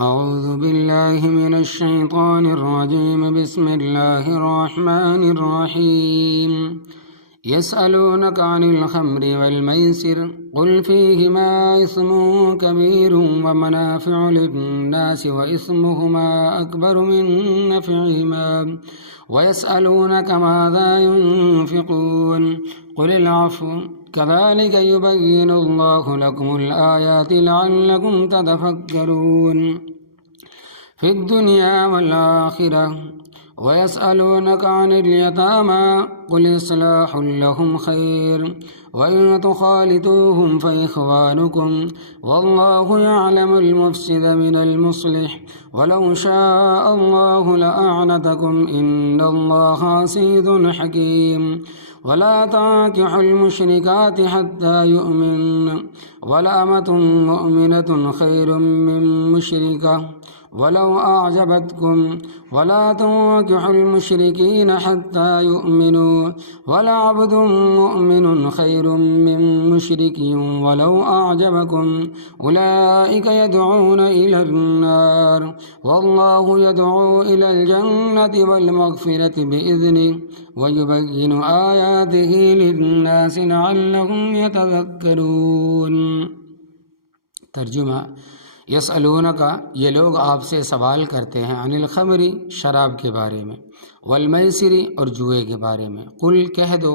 أعوذ بالله من الشيطان الرجيم بسم الله الرحمن الرحيم يسألونك عن الخمر والميسر قل فيهما إثم كبير ومنافع للناس وإثمهما أكبر من نفعهما ويسألونك ماذا ينفقون قل العفو كذلك يبين الله لكم الآيات لعلكم تتفكرون في الدنيا والآخرة ويسألونك عن اليتامى قل إصلاح لهم خير وإن تخالطوهم فإخوانكم والله يعلم المفسد من المصلح ولو شاء الله لأعنتكم إن الله عزيز حكيم ولا تنكحوا المشركات حتى يؤمن ولأمة مؤمنة خير من مشركة ولو أعجبتكم ولا تنكحوا المشركين حتى يؤمنوا ولعبد مؤمن خير من مشرك ولو أعجبكم أولئك يدعون إلى النار والله يدعو إلى الجنة والمغفرة بإذنه ويبين آياته للناس لعلهم يتذكرون۔ ترجمہ: یسألونک، یہ لوگ آپ سے سوال کرتے ہیں، عن الخمر، شراب کے بارے میں، والمیسر، اور جوئے کے بارے میں، قل، کہہ دو،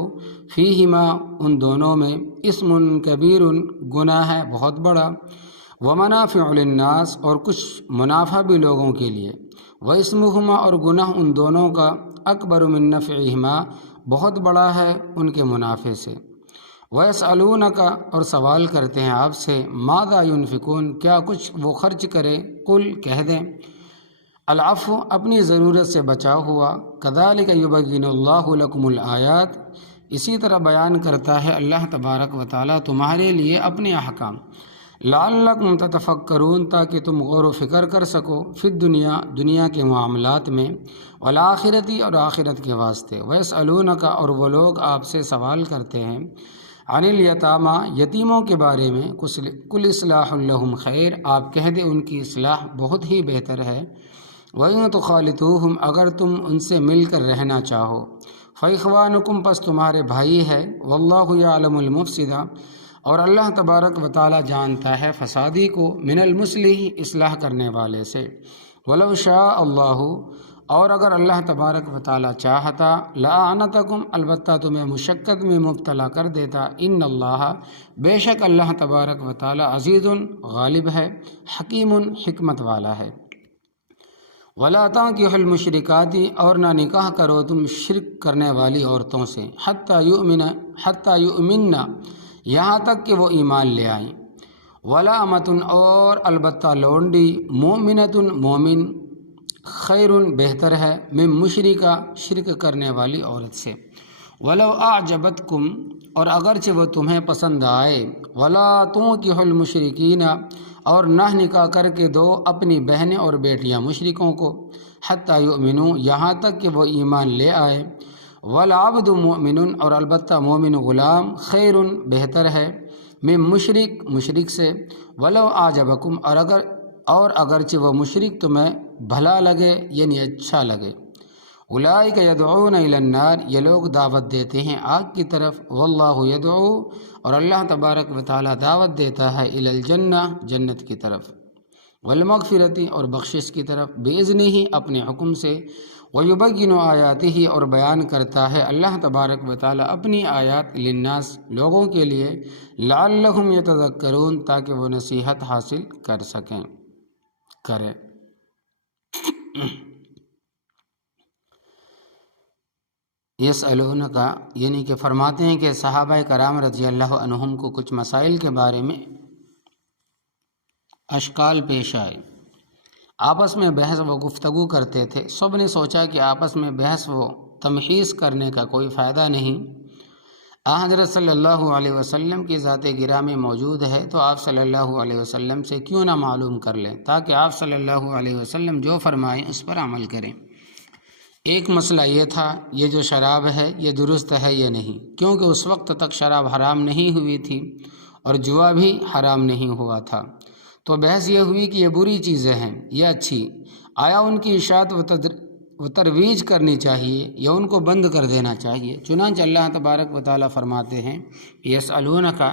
فیہما، ان دونوں میں، اسم کبیر، گناہ ہے بہت بڑا، ومنافع للناس، اور کچھ منافع بھی لوگوں کے لیے، واسمہما، اور گناہ ان دونوں کا، اکبر من نفعہما، بہت بڑا ہے ان کے منافع سے، وَيَسْأَلُونَكَ، اور سوال کرتے ہیں آپ سے، ماذا ينفقون، کیا کچھ وہ خرچ کرے، قل، کہہ دیں، العفو، اپنی ضرورت سے بچا ہوا، كَذَلِكَ يُبَيِّنُ اللَّهُ لَكُمُ الْآيَاتِ، اسی طرح بیان کرتا ہے اللہ تبارک و تعالیٰ تمہارے لیے اپنے احکام، لعلکم تتفکرون، تاکہ تم غور و فکر کر سکو، فی الدنیا، دنیا کے معاملات میں، والآخرتی، اور آخرت کے واسطے، وَيَسْأَلُونَكَ، اور وہ لوگ آپ سے سوال کرتے ہیں، عن الیتامى، یتیموں کے بارے میں، قل اصلاح لہم خیر، آپ کہہ دیں ان کی اصلاح بہت ہی بہتر ہے، وَإِن تُخَالِطُوهُمْ، اگر تم ان سے مل کر رہنا چاہو، فَإِخْوَانُكُمْ، پس تمہارے بھائی ہے، وَاللَّهُ يَعْلَمُ الْمُفْسِدَ، اور اللہ تبارک و تعالیٰ جانتا ہے فسادی کو، من المصلح، اصلاح کرنے والے سے، وَلَوْ شَاءَ اللَّهُ، اور اگر اللہ تبارک و تعالیٰ چاہتا، لَأَعْنَتَكُمْ، البتہ تمہیں مشقت میں مبتلا کر دیتا، ان اللہ، بے شک اللہ تبارک و تعالیٰ، عزیز، غالب ہے، حکیم، حکمت والا ہے، وَلَا تَنكِحُوا الْمُشْرِكَاتِ، اور نہ نکاح کرو تم شرک کرنے والی عورتوں سے، حَتَّى يُؤْمِنَّ، یہاں تک کہ وہ ایمان لے آئیں، وَلَا أَمَةٌ، اور البتہ لونڈی، مُؤْمِنَةٌ، مومن، خیر، بہتر ہے، من مشرکہ، شرک کرنے والی عورت سے، ولو اعجبتکم، اور اگرچہ وہ تمہیں پسند آئے، ولا تنکحوا المشرکین، اور نہ نکاح کر کے دو اپنی بہنیں اور بیٹیاں مشرکوں کو، حتی یؤمنوا، یہاں تک کہ وہ ایمان لے آئے، والعبد مؤمن، اور البتہ مومن غلام، خیر، بہتر ہے، من مشرک، مشرک سے، ولو اعجبکم، اور اگرچہ وہ مشرک تمہیں بھلا لگے، یعنی اچھا لگے، اولئک یدعون الی النار، یہ لوگ دعوت دیتے ہیں آگ کی طرف، واللہ یدعو، اور اللہ تبارک و تعالیٰ دعوت دیتا ہے، الی الجنہ، جنت کی طرف، والمغفرۃ، اور بخشش کی طرف، باذنہ، اپنے حکم سے، ویبین آیاتہ، اور بیان کرتا ہے اللہ تبارک و تعالیٰ اپنی آیات، للناس، لوگوں کے لیے، لعلہم یتذکرون، تاکہ وہ نصیحت حاصل کریں۔ یسألونک، یعنی کہ فرماتے ہیں کہ صحابہ کرام رضی اللہ عنہم کو کچھ مسائل کے بارے میں اشکال پیش آئے، آپس میں بحث و گفتگو کرتے تھے، سب نے سوچا کہ آپس میں بحث و تمحیص کرنے کا کوئی فائدہ نہیں، حضرت صلی اللہ علیہ وسلم کی ذات گرامی موجود ہے تو آپ صلی اللہ علیہ وسلم سے کیوں نہ معلوم کر لیں، تاکہ آپ صلی اللہ علیہ وسلم جو فرمائیں اس پر عمل کریں۔ ایک مسئلہ یہ تھا، یہ جو شراب ہے یہ درست ہے یا نہیں، کیونکہ اس وقت تک شراب حرام نہیں ہوئی تھی اور جوا بھی حرام نہیں ہوا تھا، تو بحث یہ ہوئی کہ یہ بری چیزیں ہیں یا اچھی، آیا ان کی اشاعت و ترویج کرنی چاہیے یا ان کو بند کر دینا چاہیے؟ چنانچہ اللہ تبارک و تعالیٰ فرماتے ہیں یسألونک،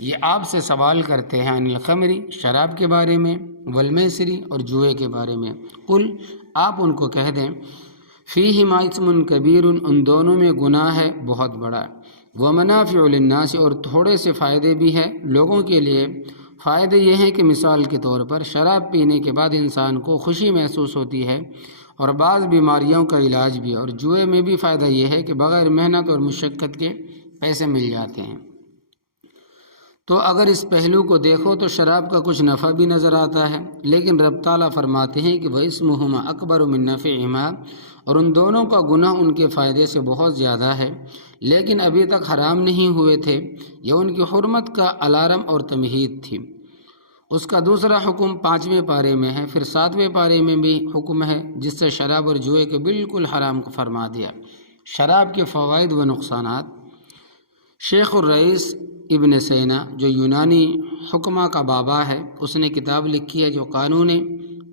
یہ آپ سے سوال کرتے ہیں، عن الخمر، شراب کے بارے میں، والمیسر، اور جوئے کے بارے میں، قل، آپ ان کو کہہ دیں، فیہما اسم کبیر، ان دونوں میں گناہ ہے بہت بڑا، ومنافع للناس، اور تھوڑے سے فائدے بھی ہیں لوگوں کے لیے۔ فائدے یہ ہیں کہ مثال کے طور پر شراب پینے کے بعد انسان کو خوشی محسوس ہوتی ہے اور بعض بیماریوں کا علاج بھی، اور جوئے میں بھی فائدہ یہ ہے کہ بغیر محنت اور مشقت کے پیسے مل جاتے ہیں۔ تو اگر اس پہلو کو دیکھو تو شراب کا کچھ نفع بھی نظر آتا ہے، لیکن رب تعالیٰ فرماتے ہیں کہ وَإِسْمُهُمَا أَكْبَرُ مِن نَّفْعِهِمَا، اور ان دونوں کا گناہ ان کے فائدے سے بہت زیادہ ہے، لیکن ابھی تک حرام نہیں ہوئے تھے، یہ ان کی حرمت کا الارم اور تمہید تھی۔ اس کا دوسرا حکم 5ویں پارے میں ہے، پھر 7ویں پارے میں بھی حکم ہے جس سے شراب اور جوئے کے بالکل حرام کو فرما دیا۔ شراب کے فوائد و نقصانات۔ شیخ الرئیس ابن سینا، جو یونانی حکمہ کا بابا ہے، اس نے کتاب لکھی ہے جو قانون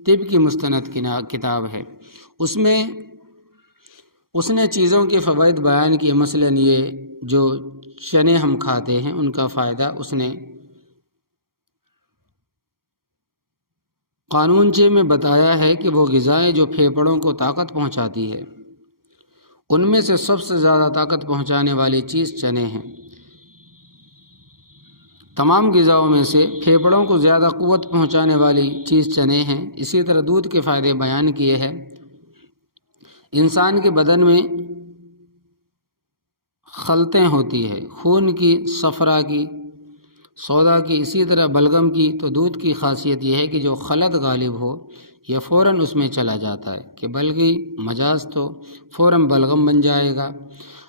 طب کی مستند کتاب ہے۔ اس میں اس نے چیزوں کے فوائد بیان کیے، مثلاً یہ جو چنے ہم کھاتے ہیں ان کا فائدہ اس نے قانونچے میں بتایا ہے کہ وہ غذائیں جو پھیپھڑوں کو طاقت پہنچاتی ہے، ان میں سے سب سے زیادہ طاقت پہنچانے والی چیز چنے ہیں۔ تمام غذاؤں میں سے پھیپھڑوں کو زیادہ قوت پہنچانے والی چیز چنے ہیں۔ اسی طرح دودھ کے فائدے بیان کیے ہیں۔ انسان کے بدن میں خلطیں ہوتی ہے، خون کی، صفرا کی، سودا کی، اسی طرح بلغم کی، تو دودھ کی خاصیت یہ ہے کہ جو خلط غالب ہو یہ فوراً اس میں چلا جاتا ہے، کہ بلغی مجاز تو فوراً بلغم بن جائے گا،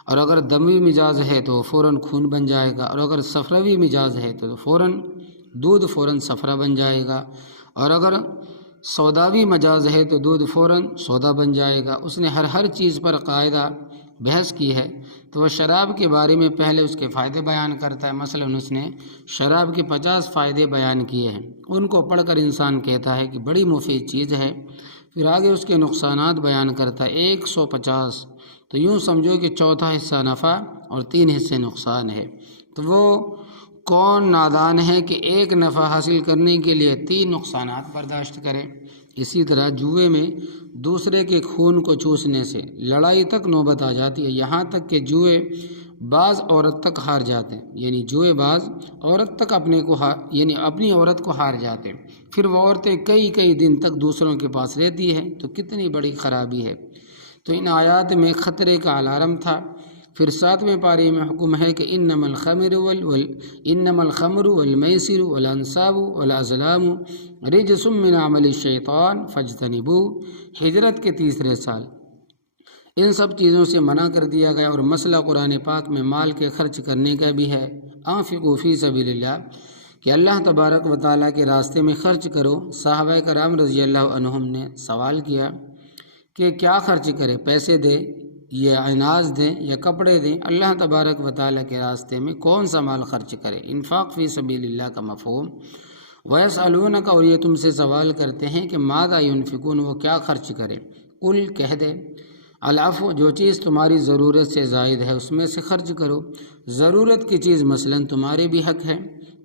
اور اگر دموی مزاج ہے تو فوراً خون بن جائے گا، اور اگر صفروی مزاج ہے تو فوراً دودھ فوراً صفرا بن جائے گا، اور اگر سوداوی مجاز ہے تو دودھ فوراً سودا بن جائے گا۔ اس نے ہر چیز پر قاعدہ بحث کی ہے، تو وہ شراب کے بارے میں پہلے اس کے فائدے بیان کرتا ہے۔ مثلاً اس نے شراب کے 50 فائدے بیان کیے ہیں، ان کو پڑھ کر انسان کہتا ہے کہ بڑی مفید چیز ہے، پھر آگے اس کے نقصانات بیان کرتا ہے 150، تو یوں سمجھو کہ چوتھا حصہ نفع اور 3 حصے نقصان ہے۔ تو وہ کون نادان ہے کہ ایک نفع حاصل کرنے کے لیے 3 نقصانات برداشت کرے؟ اسی طرح جوئے میں دوسرے کے خون کو چوسنے سے لڑائی تک نوبت آ جاتی ہے، یہاں تک کہ جوئے بعض عورت تک ہار جاتے ہیں، یعنی جوئے بعض عورت تک اپنی عورت کو ہار جاتے ہیں، پھر وہ عورتیں کئی دن تک دوسروں کے پاس رہتی ہے، تو کتنی بڑی خرابی ہے۔ تو ان آیات میں خطرے کا الارم تھا۔ پھر 7ویں پارے میں حکم ہے کہ انما الخمر والمیسر والانصاب والازلام رجس من عمل الشیطان فاجتنبوه۔ ہجرت کے تیسرے سال ان سب چیزوں سے منع کر دیا گیا، اور مسئلہ قرآن پاک میں مال کے خرچ کرنے کا بھی ہے، انفقوا فی سبیل اللہ، کہ اللہ تبارک و تعالیٰ کے راستے میں خرچ کرو۔ صحابہ کرام رضی اللہ عنہم نے سوال کیا کہ کیا خرچ کرے، پیسے دے یا اناج دیں یا کپڑے دیں؟ اللہ تبارک و تعالیٰ کے راستے میں کون سا مال خرچ کرے؟ انفاق فی سبیل اللہ کا مفہوم۔ وَيَسْأَلُونَكَ، اور یہ تم سے سوال کرتے ہیں کہ ماذا ينفقون، وہ کیا خرچ کرے؟ قل، کہہ دے، العفو، جو چیز تمہاری ضرورت سے زائد ہے اس میں سے خرچ کرو۔ ضرورت کی چیز مثلاً تمہارے بھی حق ہے،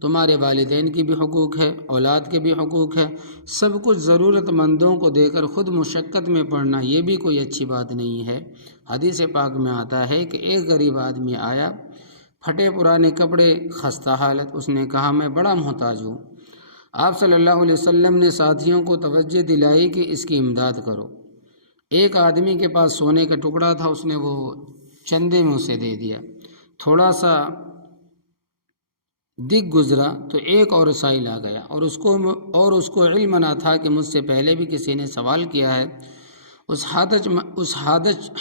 تمہارے والدین کی بھی حقوق ہے، اولاد کے بھی حقوق ہے، سب کچھ ضرورت مندوں کو دے کر خود مشقت میں پڑنا یہ بھی کوئی اچھی بات نہیں ہے۔ حدیث پاک میں آتا ہے کہ ایک غریب آدمی آیا، پھٹے پرانے کپڑے، خستہ حالت، اس نے کہا میں بڑا محتاج ہوں۔ آپ صلی اللہ علیہ وسلم نے ساتھیوں کو توجہ دلائی کہ اس کی امداد کرو۔ ایک آدمی کے پاس سونے کا ٹکڑا تھا، اس نے وہ چندے میں اسے دے دیا۔ تھوڑا سا دکھ گزرا تو ایک اور سائل آ گیا، اور اس کو علم نہ تھا کہ مجھ سے پہلے بھی کسی نے سوال کیا ہے۔ اس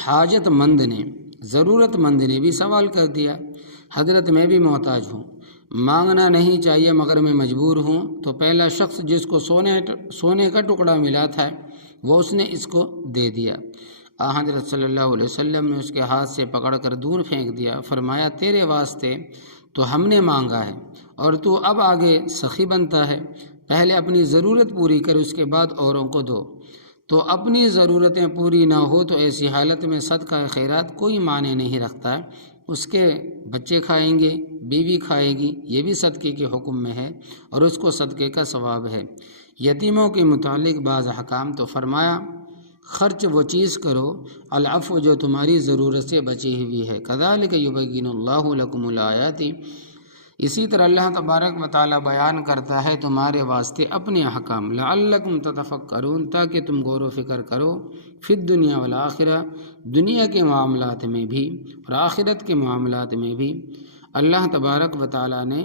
حاجت مند نے، ضرورت مند نے بھی سوال کر دیا، حضرت میں بھی محتاج ہوں، مانگنا نہیں چاہیے مگر میں مجبور ہوں۔ تو پہلا شخص جس کو سونے کا ٹکڑا ملا تھا وہ اس نے اس کو دے دیا۔ حضرت صلی اللہ علیہ وسلم نے اس کے ہاتھ سے پکڑ کر دور پھینک دیا، فرمایا تیرے واسطے تو ہم نے مانگا ہے اور تو اب آگے سخی بنتا ہے۔ پہلے اپنی ضرورت پوری کر، اس کے بعد اوروں کو دو۔ تو اپنی ضرورتیں پوری نہ ہو تو ایسی حالت میں صدقہ خیرات کوئی معنی نہیں رکھتا۔ اس کے بچے کھائیں گے، بیوی کھائے گی، یہ بھی صدقے کے حکم میں ہے اور اس کو صدقے کا ثواب ہے۔ یتیموں کے متعلق بعض احکام تو فرمایا خرچ وہ چیز کرو العفو جو تمہاری ضرورت سے بچی ہوئی ہے، کذالک یبین اللہ لکم الآیات، اسی طرح اللہ تبارک و تعالیٰ بیان کرتا ہے تمہارے واسطے اپنے احکام، لعلکم تتفکرون، تاکہ تم غور و فکر کرو، فی الدنیا والآخرہ، دنیا کے معاملات میں بھی اور آخرت کے معاملات میں بھی۔ اللہ تبارک و تعالیٰ نے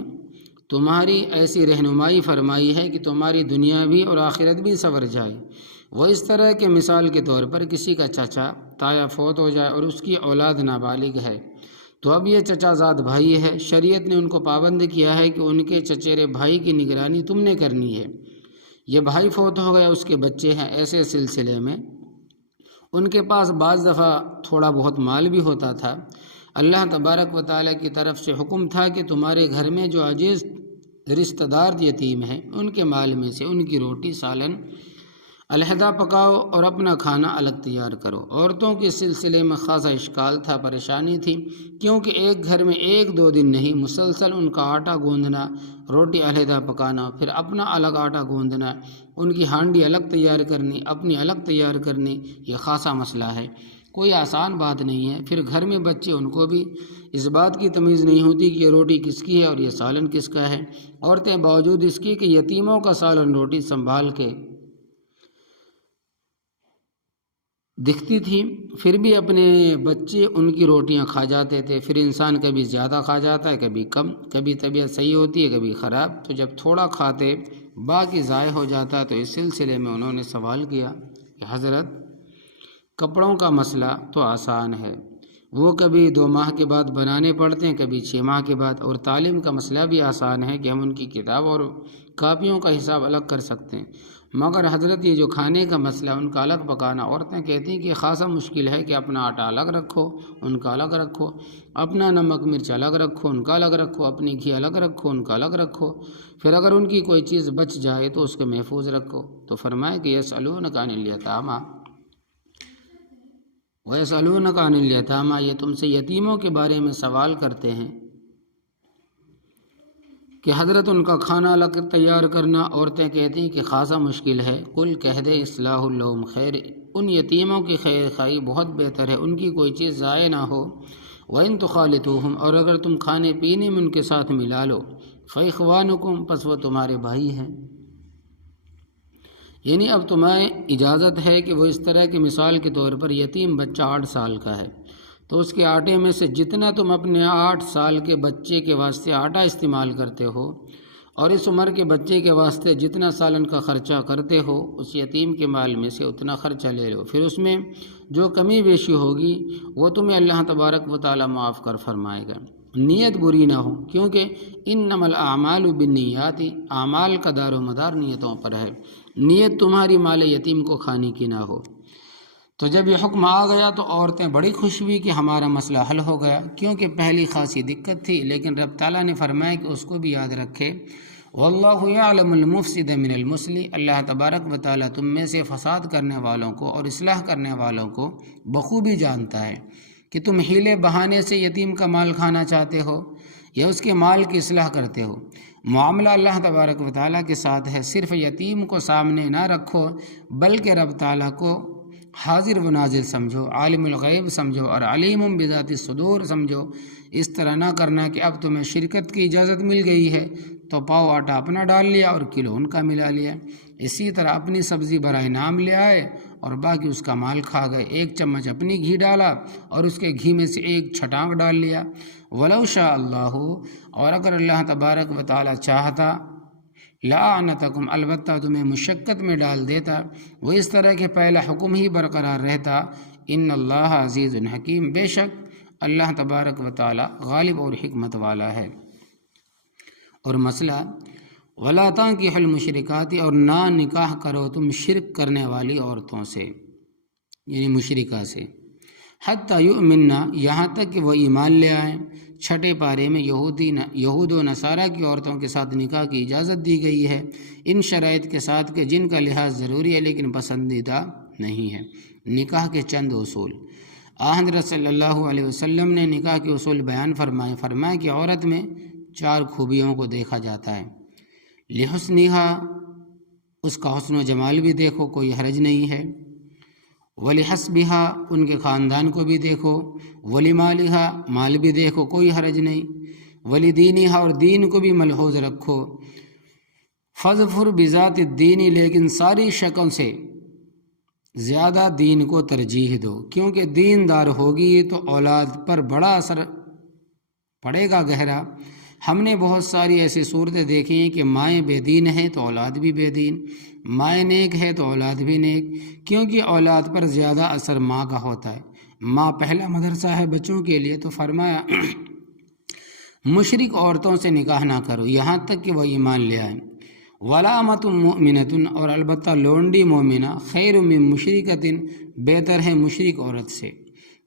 تمہاری ایسی رہنمائی فرمائی ہے کہ تمہاری دنیا بھی اور آخرت بھی سنور جائے۔ وہ اس طرح کے مثال کے طور پر کسی کا چچا تایا فوت ہو جائے اور اس کی اولاد نابالغ ہے، تو اب یہ چچا زاد بھائی ہے، شریعت نے ان کو پابند کیا ہے کہ ان کے چچیرے بھائی کی نگرانی تم نے کرنی ہے۔ یہ بھائی فوت ہو گیا، اس کے بچے ہیں، ایسے سلسلے میں ان کے پاس بعض دفعہ تھوڑا بہت مال بھی ہوتا تھا۔ اللہ تبارک و تعالیٰ کی طرف سے حکم تھا کہ تمہارے گھر میں جو عزیز رشتہ دار یتیم ہیں ان کے مال میں سے ان کی روٹی سالن علیحدہ پکاؤ اور اپنا کھانا الگ تیار کرو۔ عورتوں کے سلسلے میں خاصا اشکال تھا، پریشانی تھی، کیونکہ ایک گھر میں ایک دو دن نہیں، مسلسل ان کا آٹا گوندھنا، روٹی علیحدہ پکانا، پھر اپنا الگ آٹا گوندھنا، ان کی ہانڈی الگ تیار کرنی، اپنی الگ تیار کرنی، یہ خاصا مسئلہ ہے، کوئی آسان بات نہیں ہے۔ پھر گھر میں بچے، ان کو بھی اس بات کی تمیز نہیں ہوتی کہ یہ روٹی کس کی ہے اور یہ سالن کس کا ہے۔ عورتیں باوجود اس کی کہ یتیموں کا سالن روٹی سنبھال کے دکھتی تھی، پھر بھی اپنے بچے ان کی روٹیاں کھا جاتے تھے۔ پھر انسان کبھی زیادہ کھا جاتا ہے، کبھی کم، کبھی طبیعت صحیح ہوتی ہے، کبھی خراب، تو جب تھوڑا کھاتے باقی ضائع ہو جاتا، تو اس سلسلے میں انہوں نے سوال کیا کہ حضرت کپڑوں کا مسئلہ تو آسان ہے، وہ کبھی 2 ماہ کے بعد بنانے پڑتے ہیں، کبھی 6 ماہ کے بعد، اور تعلیم کا مسئلہ بھی آسان ہے کہ ہم ان کی کتاب اور کاپیوں کا حساب الگ کر سکتے ہیں، مگر حضرت یہ جو کھانے کا مسئلہ ان کا الگ پکانا، عورتیں کہتی ہیں کہ خاصا مشکل ہے کہ اپنا آٹا الگ رکھو، ان کا الگ رکھو، اپنا نمک مرچ الگ رکھو، ان کا الگ رکھو، اپنی گھی الگ رکھو، ان کا الگ رکھو، پھر اگر ان کی کوئی چیز بچ جائے تو اس کو محفوظ رکھو۔ تو فرمائے کہ یسألونک عن الیتامی، وَيَسْأَلُونَكَ عَنِ الْيَتَامَى، یہ تم سے یتیموں کے بارے میں سوال کرتے ہیں کہ حضرت ان کا کھانا الگ تیار کرنا، عورتیں کہتی ہیں کہ خاصا مشکل ہے۔ قل کہہ دے اصلاح لہم خیر، ان یتیموں کی خیر خواہی بہت بہتر ہے، ان کی کوئی چیز ضائع نہ ہو۔ وَإِن تُخَالِطُوهُمْ، اور اگر تم کھانے پینے میں ان کے ساتھ ملا لو، فَإِخْوَانُكُمْ، پس وہ تمہارے بھائی ہیں۔ یعنی اب تمہیں اجازت ہے کہ وہ اس طرح کی مثال کے طور پر یتیم بچہ 8 سال کا ہے، تو اس کے آٹے میں سے جتنا تم اپنے 8 سال کے بچے کے واسطے آٹا استعمال کرتے ہو، اور اس عمر کے بچے کے واسطے جتنا سالن کا خرچہ کرتے ہو، اس یتیم کے مال میں سے اتنا خرچہ لے لو، پھر اس میں جو کمی بیشی ہوگی وہ تمہیں اللہ تبارک و تعالیٰ معاف کر فرمائے گا۔ نیت بری نہ ہو، کیونکہ انما الاعمال بالنیات، اعمال کا دار و مدار نیتوں پر ہے، نیت تمہاری مال یتیم کو کھانے کی نہ ہو۔ تو جب یہ حکم آ گیا تو عورتیں بڑی خوش ہوئی کہ ہمارا مسئلہ حل ہو گیا، کیونکہ پہلی خاصی دقت تھی، لیکن رب تعالیٰ نے فرمایا کہ اس کو بھی یاد رکھے، واللہ یعلم المفسد من المصلح، اللہ تبارک و تعالیٰ تم میں سے فساد کرنے والوں کو اور اصلاح کرنے والوں کو بخوبی جانتا ہے، کہ تم ہیلے بہانے سے یتیم کا مال کھانا چاہتے ہو یا اس کے مال کی اصلاح کرتے ہو۔ معاملہ اللہ تبارک و تعالیٰ کے ساتھ ہے، صرف یتیم کو سامنے نہ رکھو بلکہ رب تعالیٰ کو حاضر و ناظر سمجھو، عالم الغیب سمجھو اور علیم بذات الصدور سمجھو۔ اس طرح نہ کرنا کہ اب تمہیں شرکت کی اجازت مل گئی ہے تو پاؤ آٹا اپنا ڈال لیا اور کلو ان کا ملا لیا، اسی طرح اپنی سبزی برائے نام لے آئے اور باقی اس کا مال کھا گئے، 1 چمچ اپنی گھی ڈالا اور اس کے گھی میں سے 1 چھٹانک ڈال لیا۔ وَلَوْ شَاءَ اللَّهُ، اور اگر اللہ تبارک و تعالیٰ چاہتا، لَأَعْنَتَكُمْ، البتہ تمہیں مشقت میں ڈال دیتا، وہ اس طرح کہ پہلا حکم ہی برقرار رہتا۔ ان اللہ عزیز حکیم، بے شک اللہ تبارک و تعالیٰ غالب اور حکمت والا ہے۔ اور مسئلہ وَلَا تَنكِحُوا الْمُشْرِكَاتِ، اور نہ نکاح کرو تم شرک کرنے والی عورتوں سے، یعنی مشرکہ سے، حتیٰ یؤمننا، یہاں تک کہ وہ ایمان لے آئیں، چھٹے پارے میں یہود و نصارہ کی عورتوں کے ساتھ نکاح کی اجازت دی گئی ہے، ان شرائط کے ساتھ کہ جن کا لحاظ ضروری ہے لیکن پسندیدہ نہیں ہے۔ نکاح کے چند اصول۔ حضرت صلی اللہ علیہ وسلم نے نکاح کے اصول بیان فرمائے کہ عورت میں 4 خوبیوں کو دیکھا جاتا ہے۔ لحسنہا، اس کا حسن و جمال بھی دیکھو، کوئی حرج نہیں ہے۔ ولحسبہا، ان کے خاندان کو بھی دیکھو۔ ولمالہا، مال بھی دیکھو، کوئی حرج نہیں۔ ولدینہا، اور دین کو بھی ملحوظ رکھو۔ فاظفر بذات الدین، لیکن ساری شکلوں سے زیادہ دین کو ترجیح دو، کیونکہ دین دار ہوگی تو اولاد پر بڑا اثر پڑے گا گہرا۔ ہم نے بہت ساری ایسی صورتیں دیکھی ہیں کہ مائیں بے دین ہیں تو اولاد بھی بے دین، مائیں نیک ہے تو اولاد بھی نیک، کیونکہ اولاد پر زیادہ اثر ماں کا ہوتا ہے۔ ماں پہلا مدرسہ ہے بچوں کے لیے، تو فرمایا مشرک عورتوں سے نکاح نہ کرو یہاں تک کہ وہ ایمان لے آئیں۔ ولامۃ مؤمنۃ، اور البتہ لونڈی مومنہ، خیر من مشرکۃ، بہتر ہے مشرک عورت سے۔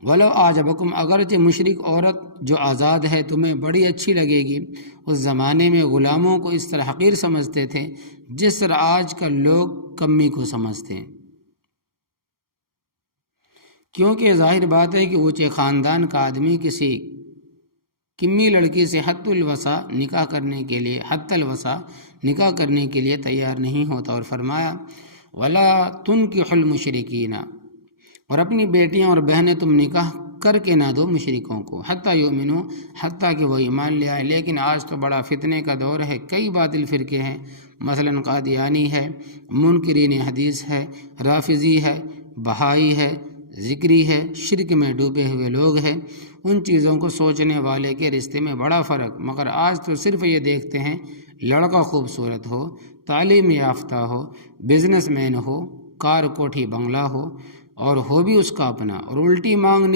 ولو اعجبکم، اگرچہ مشرک عورت جو آزاد ہے تمہیں بڑی اچھی لگے گی۔ اس زمانے میں غلاموں کو اس طرح حقیر سمجھتے تھے جس طرح آج کل لوگ کمی کو سمجھتے ہیں، کیونکہ ظاہر بات ہے کہ اونچے خاندان کا آدمی کسی کمی لڑکی سے حتی الوسع نکاح کرنے کے لیے تیار نہیں ہوتا۔ اور فرمایا ولا تنکحوا المشرکین، اور اپنی بیٹیاں اور بہنیں تم نکاح کر کے نہ دو مشرکوں کو، حتیٰ یؤمنوا، حتیٰ کہ وہ ایمان لے آئے۔ لیکن آج تو بڑا فتنے کا دور ہے، کئی باطل فرقے ہیں، مثلا قادیانی ہے، منکرین حدیث ہے، رافضی ہے، بہائی ہے، ذکری ہے، شرک میں ڈوبے ہوئے لوگ ہیں۔ ان چیزوں کو سوچنے والے کے رشتے میں بڑا فرق، مگر آج تو صرف یہ دیکھتے ہیں لڑکا خوبصورت ہو، تعلیم یافتہ ہو، بزنس مین ہو، کار کوٹھی بنگلہ ہو، اور ہو بھی اس کا اپنا، اور الٹی مانگ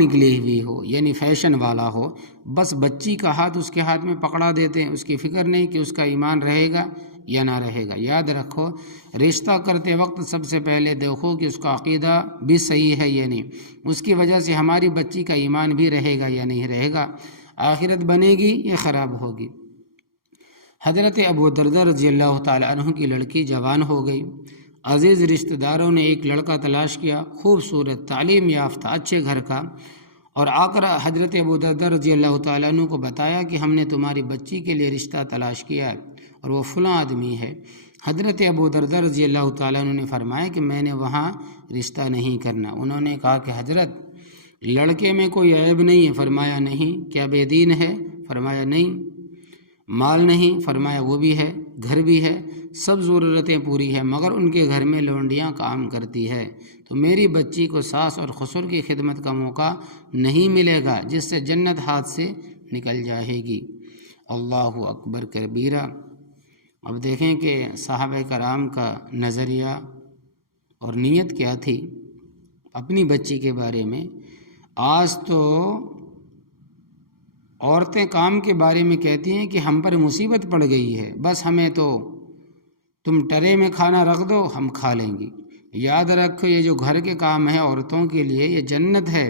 نکلی ہوئی ہو، یعنی فیشن والا ہو، بس بچی کا ہاتھ اس کے ہاتھ میں پکڑا دیتے ہیں، اس کی فکر نہیں کہ اس کا ایمان رہے گا یا نہ رہے گا۔ یاد رکھو، رشتہ کرتے وقت سب سے پہلے دیکھو کہ اس کا عقیدہ بھی صحیح ہے یا نہیں، اس کی وجہ سے ہماری بچی کا ایمان بھی رہے گا یا نہیں رہے گا، آخرت بنے گی یا خراب ہوگی۔ حضرت ابو دردہ رضی اللہ تعالی عنہ کی لڑکی جوان ہو گئی، عزیز رشتہ داروں نے ایک لڑکا تلاش کیا، خوبصورت، تعلیم یافتہ، اچھے گھر کا، اور آ کر حضرت ابو دردہ رضی اللہ تعالیٰ عنہ کو بتایا کہ ہم نے تمہاری بچی کے لیے رشتہ تلاش کیا ہے اور وہ فلاں آدمی ہے۔ حضرت ابو دردہ رضی اللہ تعالیٰ عنہ نے فرمایا کہ میں نے وہاں رشتہ نہیں کرنا۔ انہوں نے کہا کہ حضرت لڑکے میں کوئی عیب نہیں ہے؟ فرمایا نہیں۔ کیا بے دین ہے؟ فرمایا نہیں۔ مال نہیں؟ فرمایا وہ بھی ہے، گھر بھی ہے، سب ضرورتیں پوری ہیں، مگر ان کے گھر میں لونڈیاں کام کرتی ہے، تو میری بچی کو ساس اور خسر کی خدمت کا موقع نہیں ملے گا، جس سے جنت ہاتھ سے نکل جائے گی۔ اللہ اکبر کبیرہ۔ اب دیکھیں کہ صحابہ کرام کا نظریہ اور نیت کیا تھی اپنی بچی کے بارے میں۔ آج تو عورتیں کام کے بارے میں کہتی ہیں کہ ہم پر مصیبت پڑ گئی ہے، بس ہمیں تو تم ٹرے میں کھانا رکھ دو، ہم کھا لیں گی۔ یاد رکھو، یہ جو گھر کے کام ہے عورتوں کے لیے، یہ جنت ہے۔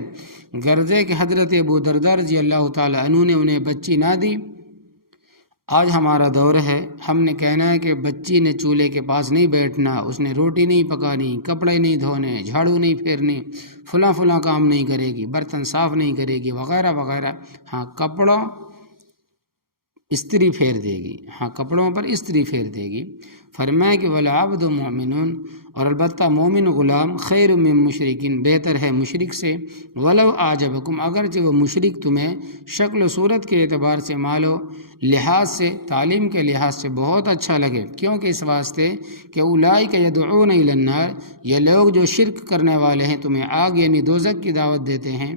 غرضے کہ حضرت ابو دردہ رضی اللہ تعالی عنہ نے انہیں بچی نہ دی۔ آج ہمارا دور ہے، ہم نے کہنا ہے کہ بچی نے چولہے کے پاس نہیں بیٹھنا، اس نے روٹی نہیں پکانی، کپڑے نہیں دھونے، جھاڑو نہیں پھیرنی، فلاں کام نہیں کرے گی، برتن صاف نہیں کرے گی، وغیرہ وغیرہ۔ ہاں کپڑوں استری پھیر دے گی، کپڑوں پر استری پھیر دے گی۔ فرمایا کہ والعبد مؤمنون، اور البتہ مومن غلام خیر من مشرکین، بہتر ہے مشرک سے، ولو اعجبکم، اگرچہ وہ مشرک تمہیں شکل و صورت کے اعتبار سے، مال و لحاظ سے، تعلیم کے لحاظ سے بہت اچھا لگے، کیونکہ اس واسطے کہ اولئک یدعون الی النار، یہ لوگ جو شرک کرنے والے ہیں تمہیں آگ یعنی دوزخ کی دعوت دیتے ہیں،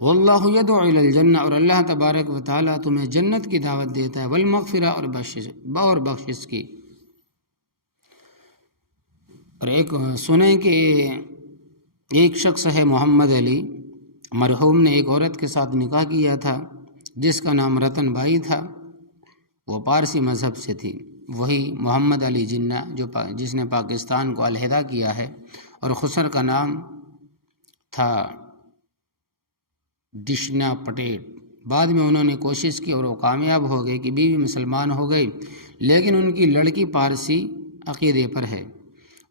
واللہ یدعو الی الجنہ، اور اللہ تبارک و تعالیٰ تمہیں جنت کی دعوت دیتا ہے، والمغفرہ، اور بخشش کی۔ اور ایک سنیں کہ ایک شخص ہے محمد علی، مرحوم نے ایک عورت کے ساتھ نکاح کیا تھا جس کا نام رتن بائی تھا، وہ پارسی مذہب سے تھی، وہی محمد علی جناح جس نے پاکستان کو علیحدہ کیا ہے، اور خسر کا نام تھا دشنا پٹیٹ۔ بعد میں انہوں نے کوشش کی اور وہ کامیاب ہو گئے کہ بیوی مسلمان ہو گئی، لیکن ان کی لڑکی پارسی عقیدے پر ہے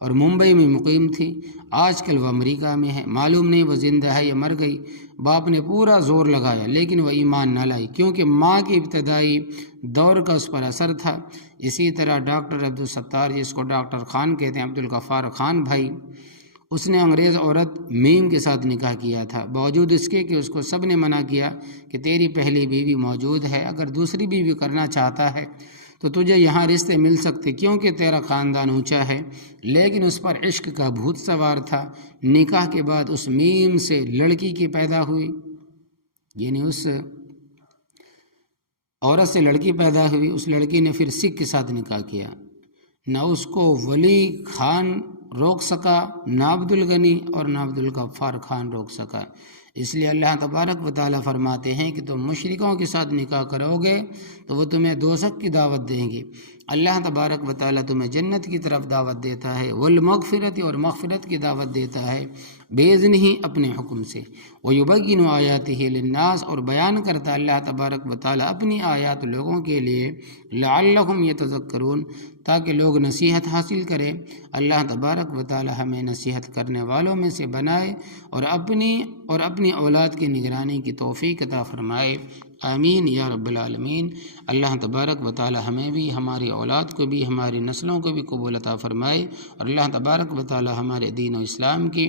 اور ممبئی میں مقیم تھی۔ آج کل وہ امریکہ میں ہے، معلوم نہیں وہ زندہ ہے یا مر گئی۔ باپ نے پورا زور لگایا لیکن وہ ایمان نہ لائی، کیونکہ ماں کی ابتدائی دور کا اس پر اثر تھا۔ اسی طرح ڈاکٹر عبدالستار، جس کو ڈاکٹر خان کہتے ہیں، عبدالغفار خان بھائی، اس نے انگریز عورت میم کے ساتھ نکاح کیا تھا، باوجود اس کے کہ اس کو سب نے منع کیا کہ تیری پہلی بیوی موجود ہے، اگر دوسری بیوی کرنا چاہتا ہے تو تجھے یہاں رشتے مل سکتے کیونکہ تیرا خاندان اونچا ہے، لیکن اس پر عشق کا بھوت سوار تھا۔ نکاح کے بعد اس میم سے لڑکی کی پیدا ہوئی، یعنی اس عورت سے لڑکی پیدا ہوئی۔ اس لڑکی نے پھر سکھ کے ساتھ نکاح کیا، نہ اس کو ولی خان روک سکا، نہ عبدالغنی اور نہ عبدالغفار خان روک سکا۔ اس لیے اللہ تبارک و تعالیٰ فرماتے ہیں کہ تم مشرکوں کے ساتھ نکاح کرو گے تو وہ تمہیں دوزخ کی دعوت دیں گے، اللہ تبارک و تعالیٰ تمہیں جنت کی طرف دعوت دیتا ہے، والمغفرت اور مغفرت کی دعوت دیتا ہے بِإِذْنِهِ ہی اپنے حکم سے، وَيُبَيِّنُ آیَاتِهِ لِلنَّاسِ اور بیان کرتا اللہ تبارک و تعالیٰ اپنی آیات لوگوں کے لیے، لَعَلَّهُمْ يَتَذَكَّرُونَ تاکہ لوگ نصیحت حاصل کریں۔ اللہ تبارک و تعالیٰ ہمیں نصیحت کرنے والوں میں سے بنائے اور اپنی اولاد کی نگرانی کی توفیق عطا فرمائے، آمین یا رب العالمین۔ اللہ تبارک و تعالیٰ ہمیں بھی، ہماری اولاد کو بھی، ہماری نسلوں کو بھی قبول عطا فرمائے، اور اللہ تبارک و تعالیٰ ہمارے دین و اسلام کی،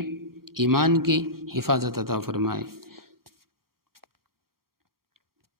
ایمان کی حفاظت عطا فرمائے۔